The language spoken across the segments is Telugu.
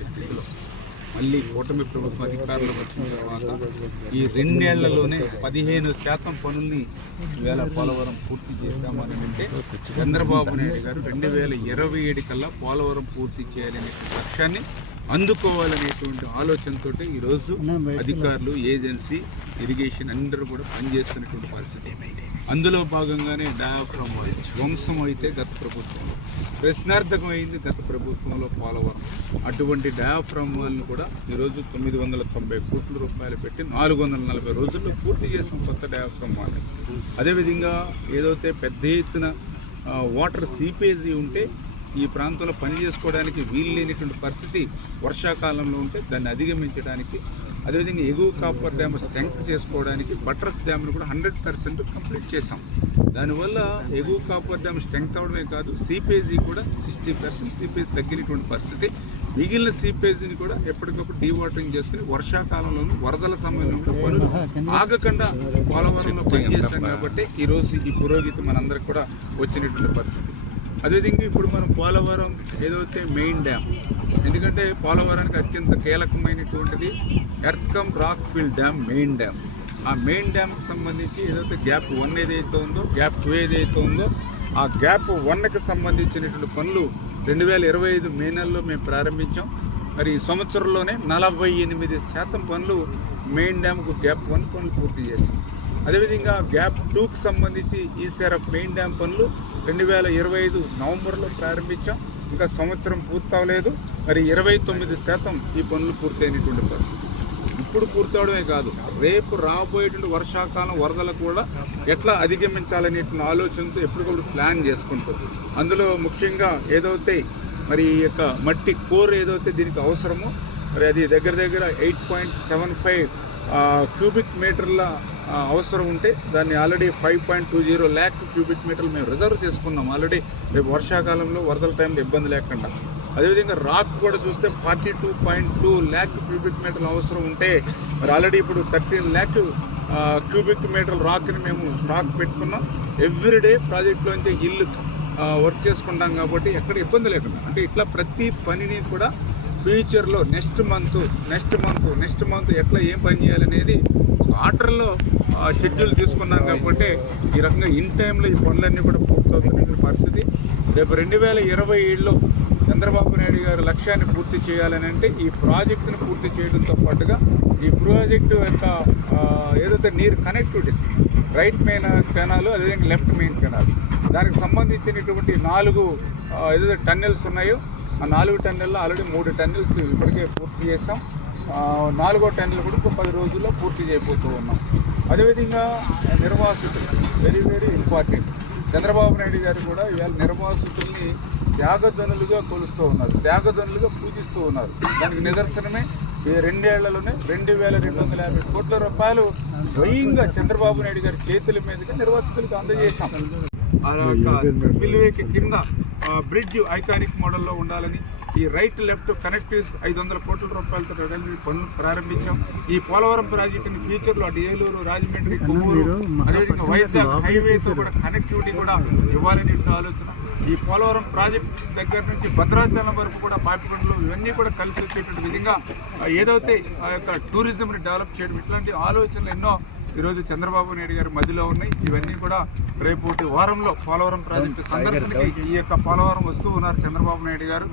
లేనటువంటి స్థితిలో మళ్ళీ కూటమి ప్రభుత్వం అధికారంలోకి వచ్చిన తర్వాత ఈ 2 ఏళ్లలోనే 15% పనుల్ని ఈవేళ పోలవరం పూర్తి చేశామని అంటే చంద్రబాబు నాయుడు గారు 2027 కల్లా పోలవరం పూర్తి చేయాలనే లక్ష్యాన్ని అందుకోవాలనేటువంటి ఆలోచనతో ఈరోజు అధికారులు, ఏజెన్సీ, ఇరిగేషన్ అందరూ కూడా పనిచేస్తున్నటువంటి పరిస్థితి. అందులో భాగంగానే డయాఫ్రమ్ వాల్ ధ్వంసం అయితే గత ప్రభుత్వంలో, ప్రశ్నార్థకమైంది గత ప్రభుత్వంలో పోలవరం. అటువంటి డయాఫ్రమ్ వాల్ని కూడా ఈరోజు 990 కోట్ల రూపాయలు పెట్టి 440 రోజుల్లో పూర్తి చేసిన కొత్త డయాఫ్రమ్ వాల్. అదేవిధంగా ఏదైతే పెద్ద ఎత్తున వాటర్ సీపేజీ ఉంటే ఈ ప్రాంతంలో పని చేసుకోవడానికి వీలు లేనటువంటి పరిస్థితి వర్షాకాలంలో ఉంటే దాన్ని అధిగమించడానికి, అదేవిధంగా ఎగువ కాపర్ డ్యామ్ స్ట్రెంగ్త్ చేసుకోవడానికి బట్రస్ డ్యామ్ను కూడా 100% కంప్లీట్ చేసాం. దానివల్ల ఎగువ కాపర్ డ్యామ్ స్ట్రెంగ్త్ అవడమే కాదు, సీపేజీ కూడా 60% సీపేజ్ తగ్గినటువంటి పరిస్థితి. మిగిలిన సీపేజీని కూడా ఎప్పటికప్పుడు డీవాటరింగ్ చేసుకుని వర్షాకాలంలోనూ వరదల సమయంలో పనులు ఆగకుండా పోలవరంలో పనిచేస్తాం. కాబట్టి ఈరోజు ఈ పురోగతి మనందరికి కూడా వచ్చినటువంటి పరిస్థితి. అదేవిధంగా ఇప్పుడు మనం పోలవరం ఏదైతే మెయిన్ డ్యామ్, ఎందుకంటే పోలవరానికి అత్యంత కీలకమైనటువంటిది earth cum rock fill dam, main dam. ఆ మెయిన్ డ్యామ్కి సంబంధించి ఏదైతే గ్యాప్ 1 ఏదైతే ఉందో, గ్యాప్ 2 ఏదైతే ఉందో, ఆ గ్యాప్ 1కి సంబంధించినటువంటి పనులు 2025 మే నెలలో మేము ప్రారంభించాం. మరి ఈ సంవత్సరంలోనే 48% పనులు మెయిన్ డ్యామ్కు గ్యాప్ 1 పనులు పూర్తి చేశాం. అదేవిధంగా గ్యాప్ 2కి సంబంధించి ఈసీఆర్ఎఫ్ మెయిన్ డ్యామ్ పనులు 2025 నవంబర్లో ప్రారంభించాం. ఇంకా సంవత్సరం పూర్తవలేదు. మరి 29% ఈ పనులు పూర్తయినటువంటి పరిస్థితి. ఇప్పుడు పూర్తవడమే కాదు, రేపు రాబోయేటువంటి వర్షాకాలం వరదలు కూడా ఎట్లా అధిగమించాలనేటువంటి ఆలోచనతో ఎప్పటికప్పుడు ప్లాన్ చేసుకుంటుంది. అందులో ముఖ్యంగా ఏదైతే మరి ఈ యొక్క మట్టి కోర్ ఏదైతే దీనికి అవసరమో, మరి అది దగ్గర 8.75 క్యూబిక్ మీటర్ల అవసరం ఉంటే దాన్ని ఆల్రెడీ 5.20 ల్యాక్ క్యూబిక్ మీటర్లు మేము రిజర్వ్ చేసుకున్నాం ఆల్రెడీ, రేపు వర్షాకాలంలో వరదల టైంలో ఇబ్బంది లేకుండా. అదేవిధంగా రాక్ కూడా చూస్తే 42.2 ల్యాక్ క్యూబిక్ మీటర్లు అవసరం ఉంటే మరి ఆల్రెడీ ఇప్పుడు 13 ల్యాక్ క్యూబిక్ మీటర్ల రాక్ని మేము స్టాక్ పెట్టుకున్నాం. ఎవ్రీడే ప్రాజెక్టులోంచి ఇల్లు వర్క్ చేసుకుంటాం కాబట్టి ఎక్కడ ఇబ్బంది లేకుండా, అంటే ఇట్లా ప్రతి పనిని కూడా ఫ్యూచర్లో నెక్స్ట్ మంత్ ఎట్లా ఏం పని చేయాలనేది ఒక ఆర్డర్లో షెడ్యూల్ తీసుకున్నాం. కాబట్టి ఈ రకంగా ఇన్ టైంలో ఈ పనులన్నీ కూడా పూర్తవుతున్న పరిస్థితి. రేపు 2027లో చంద్రబాబు నాయుడు గారు లక్ష్యాన్ని పూర్తి చేయాలని అంటే ఈ ప్రాజెక్టును పూర్తి చేయడంతో పాటుగా ఈ ప్రాజెక్టు యొక్క ఏదైతే నీరు కనెక్టివిటీస్, రైట్ మెయిన్ కెనాల్, అదేవిధంగా లెఫ్ట్ మెయిన్ కెనాల్, దానికి సంబంధించినటువంటి 4 ఏదైతే టన్నెల్స్ ఉన్నాయో ఆ 4 టన్నెల్లో ఆల్రెడీ 3 టన్నెల్స్ ఇప్పటికే పూర్తి చేసాం. 4వ టన్నెల్ కూడా 10 రోజుల్లో పూర్తి చేయబోతూ ఉన్నాం. అదేవిధంగా నిర్వాసితులు వెరీ ఇంపార్టెంట్. చంద్రబాబు నాయుడు గారు కూడా ఇవాళ నిర్వాసితుల్ని త్యాగధనులుగా కొలుస్తూ ఉన్నారు, త్యాగధనులుగా పూజిస్తూ ఉన్నారు. దానికి నిదర్శనమే ఈ 2 ఏళ్లలోనే 2250 కోట్ల రూపాయలు స్వయంగా చంద్రబాబు నాయుడు గారి చేతుల మీదుగా నిర్వాసితులకు అందజేశాం. స్పిల్వేకి కింద బ్రిడ్జ్ ఐకానిక్ మోడల్లో ఉండాలని ఈ రైట్ లెఫ్ట్ కనెక్టివ్స్ 500 కోట్ల రూపాయలతో పనులు ప్రారంభించాం. ఈ పోలవరం ప్రాజెక్టుని ఫ్యూచర్లో అటు ఏలూరు, రాజమండ్రి, కొవ్వూరు, అదేవిధంగా వైజాగ్ హైవేస్ కూడా కనెక్టివిటీ కూడా ఇవ్వాలని ఆలోచన. ఈ పోలవరం ప్రాజెక్ట్ దగ్గర నుంచి భద్రాచలం వరకు కూడా పాపికొండలు ఇవన్నీ కూడా కలిసి వచ్చేటువంటి విధంగా ఏదైతే ఆ యొక్క టూరిజంని డెవలప్ చేయడం, ఇట్లాంటి ఆలోచనలు ఎన్నో ఈరోజు చంద్రబాబు నాయుడు గారి మధ్యలో ఉన్నాయి. ఇవన్నీ కూడా రేపు వారంలో పోలవరం ప్రాజెక్టు సందర్శనకి ఈ యొక్క పోలవరం వస్తూ ఉన్నారు చంద్రబాబు నాయుడు గారు.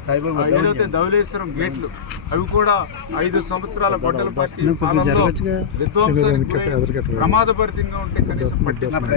ఏదైతే ధవళేశ్వరం గేట్లు అవి కూడా 5 సంవత్సరాల గొడ్డల పార్టీ కాలంలో విధ్వంసానికి ప్రమాదభరితంగా ఉంటే కనీసం పట్టిన